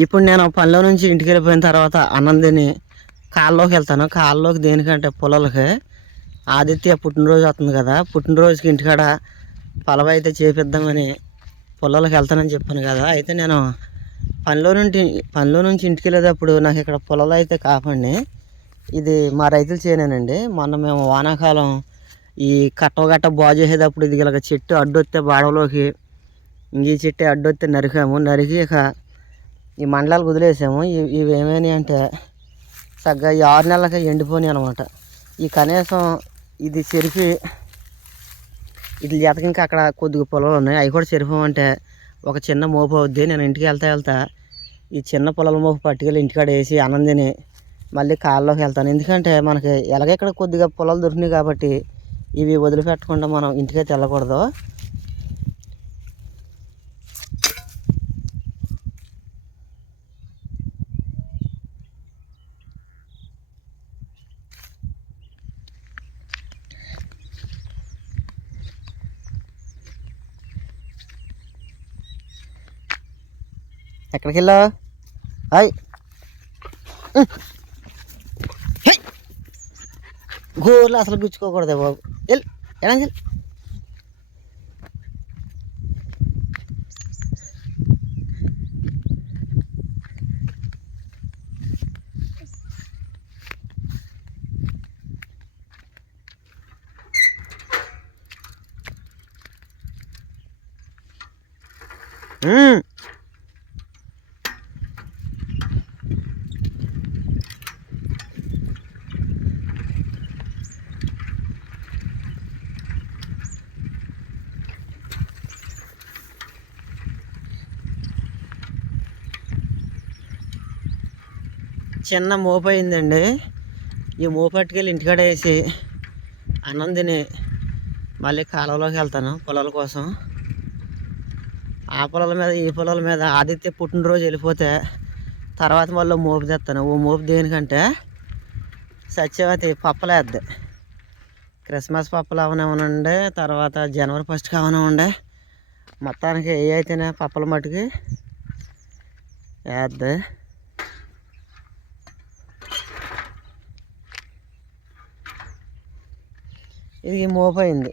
ఇప్పుడు నేను పనిలో నుంచి ఇంటికి వెళ్ళిపోయిన తర్వాత అన్నందిని కాల్లోకి కాళ్ళలోకి వెళ్తాను. కాళ్ళలోకి దేనికంటే పొలాలకి. ఆదిత్య పుట్టినరోజు వస్తుంది కదా. పుట్టినరోజుకి ఇంటికాడ పొలం అయితే చేపిద్దామని పొలాలకు వెళ్తానని చెప్పాను కదా. అయితే నేను పనిలో నుండి పనిలో నుంచి ఇంటికి వెళ్ళేటప్పుడు నాకు ఇక్కడ పొలాలు అయితే కాపండి. ఇది మా రైతులు చేయనండి. మొన్న మేము వానాకాలం ఈ కట్ట గట్ట బాగు చేసేటప్పుడు ఇది ఇలాగ చెట్టు అడ్డొస్తే బాడలోకి ఈ చెట్టు అడ్డొస్తే నరికాము. నరికి ఇక ఈ మండలాలు వదిలేసాము. ఇవి ఇవి ఏమైనాయి అంటే చక్కగా ఈ ఆరు నెలలకి ఎండిపోయినాయి అనమాట ఈ కనీసం ఇది చెరిపి ఇది చేతకి ఇంకా అక్కడ కొద్దిగా పొలాలు ఉన్నాయి. అవి కూడా చెరిపోమంటే ఒక చిన్న మోపు అవుద్ది. నేను ఇంటికి వెళ్తా వెళ్తా ఈ చిన్న పొలాల మోపు పట్టుకెళ్ళి ఇంటికాడ వేసి ఆనందిని మళ్ళీ కాళ్ళలోకి వెళ్తాను. ఎందుకంటే మనకి ఎలాగ ఇక్కడ కొద్దిగా పొలాలు దొరికినాయి కాబట్టి ఇవి వదిలిపెట్టకుండా మనం ఇంటికైతే వెళ్ళకూడదు ఎక్కడికి వెళ్ళావు హాయ్ గోర్లు అసలు గుచ్చుకోకూడదే బాబు. వెళ్ళి ఎలా వెళ్ళి చిన్న మోపు అయిందండి. ఈ మోపు పట్టుకెళ్ళి ఇంటికాడ వేసి అన్నం తిని మళ్ళీ కాలువలోకి వెళ్తాను పొలాల కోసం. ఆ పొలాల మీద ఈ పొలాల మీద ఆదిత్య పుట్టినరోజు వెళ్ళిపోతే తర్వాత మళ్ళీ మోపు తెస్తాను. ఓ మోపు దేనికంటే సత్యవతి పప్పలేద్ది క్రిస్మస్ పప్పలు అవనివ్వనండి తర్వాత జనవరి ఫస్ట్కి అవనివ్వండి. మొత్తానికి ఏ అయితేనే పప్పల మట్టుకి వేద్ది ఇది మోపైంది.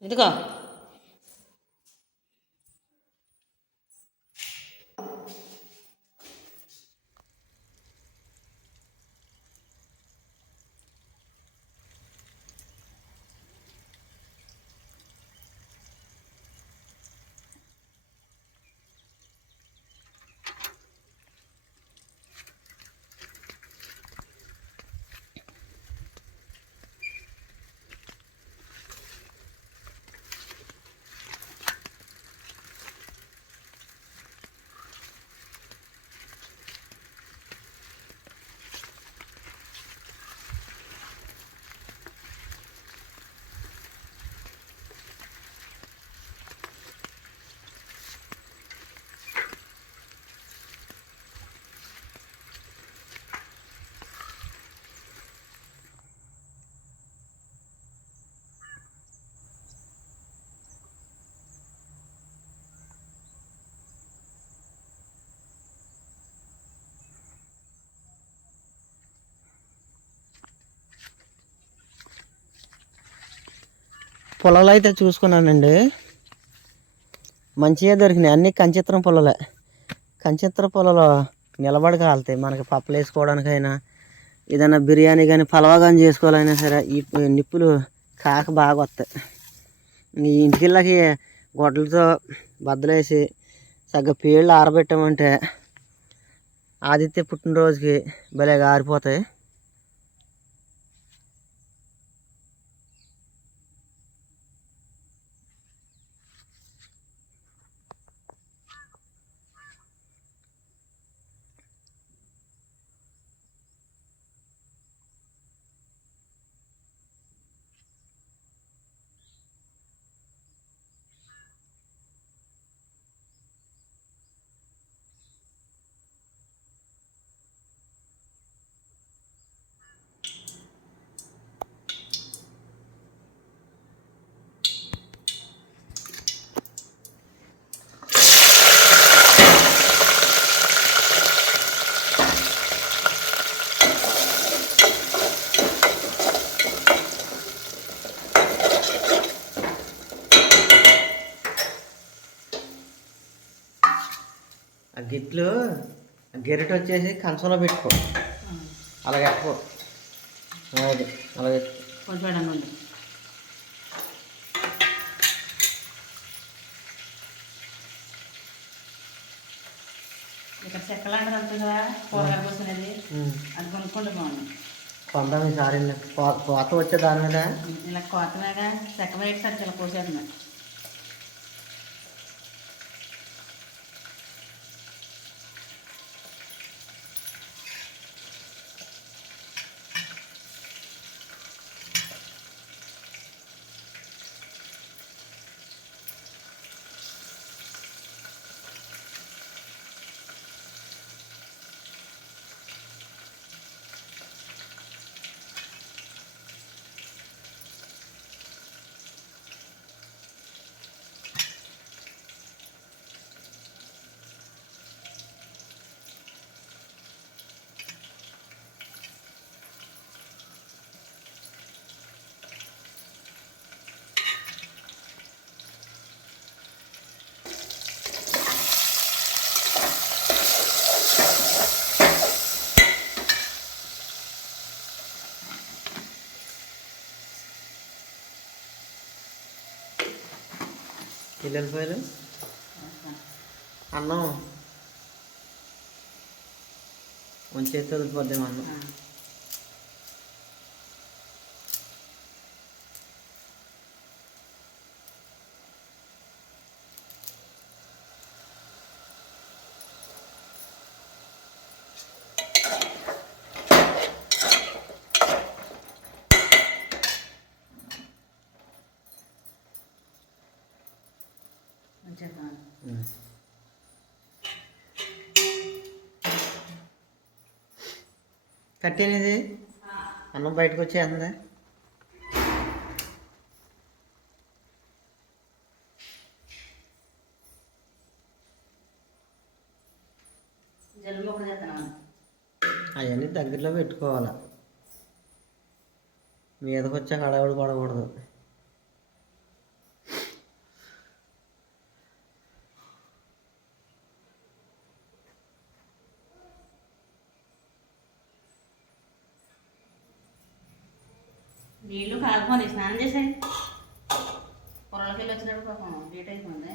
你这个。పొలాలు అయితే చూసుకున్నానండి. మంచిగా దొరికినాయి. అన్ని కంచిత్రం పొలాలే. కంచిత్ర పొలాలు నిలబడి కాలుతాయి మనకి పప్పులు వేసుకోవడానికైనా ఏదైనా బిర్యానీ కానీ పలవా కానీ చేసుకోవాలైనా సరే ఈ నిప్పులు కాక బాగా వస్తాయి. ఈ ఇంటికి గొడ్డలతో బద్దలేసి సగ్గ పేళ్ళు ఆరబెట్టామంటే ఆదిత్య పుట్టినరోజుకి భలేగా ఆరిపోతాయి ఆ గెరిట వచ్చేసి కంచంలో పెట్టుకో. అలాగే ఎక్కువ. అది అలాగే. కొంచెం ఇక్కడ అంటుంది కదా కూరగాయలు కూర్చునేది అది కొనుక్కుంటే బాగుంది కొందాం ఈసారి కోత వచ్చే దాని మీద ఇలా కోతలాగా చెక్క వేసి అది ఇలా కోసేస్తున్నాయి ఎల్లుల్లిపాయలు అన్నం. ఉంచేస్తే వదిలిపోద్దాం అన్నం. కట్టేనిది? అన్నం బయటకు వచ్చేస్తుందా అవన్నీ దగ్గరలో పెట్టుకోవాలి. మీదకి వచ్చాక హడావుడి పడకూడదు. నీళ్ళు కాకపోతే స్నానం చేసాయి పొలంకి వెళ్ళి వచ్చినప్పుడు పాపం లేట్ అయిపోయింది.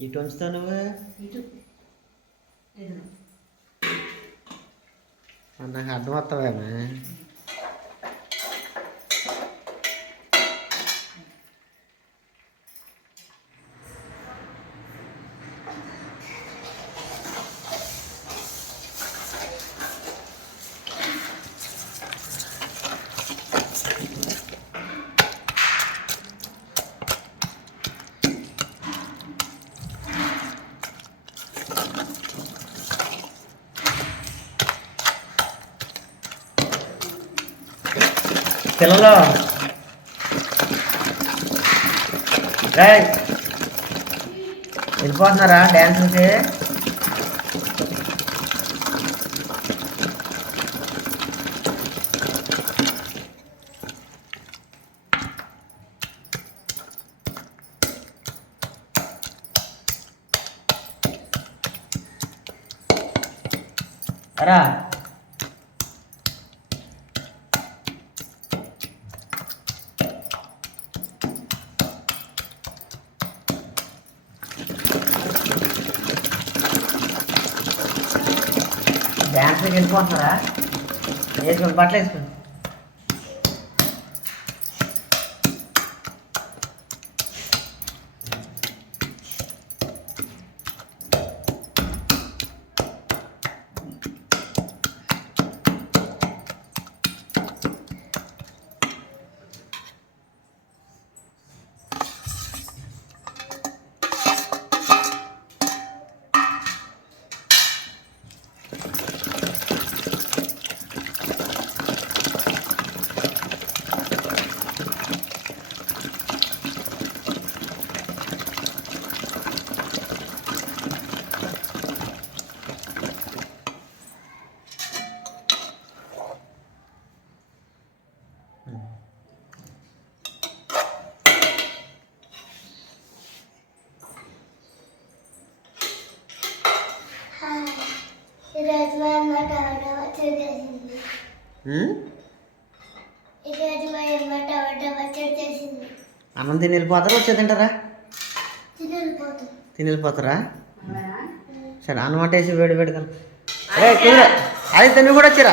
ఇటు ఉంచుతావు నువ్వు? ఇటు. నాకు అర్థం వస్తావేమే పిల్లలు. వెళ్ళిపోతున్నారా డ్యాన్స్కి రా డ్యాన్స్కి వెళ్ళిపోతున్నారా వేసుకుని బట్టలు వేసుకోండి అన్నం తిని వెళ్ళిపోతారా వచ్చే తింటారా? తిని వెళ్ళిపోతారా? సరే అన్నం వేసి వేడి వేడి కలు రే. కుదిరా అది తిని కూడా వచ్చిరా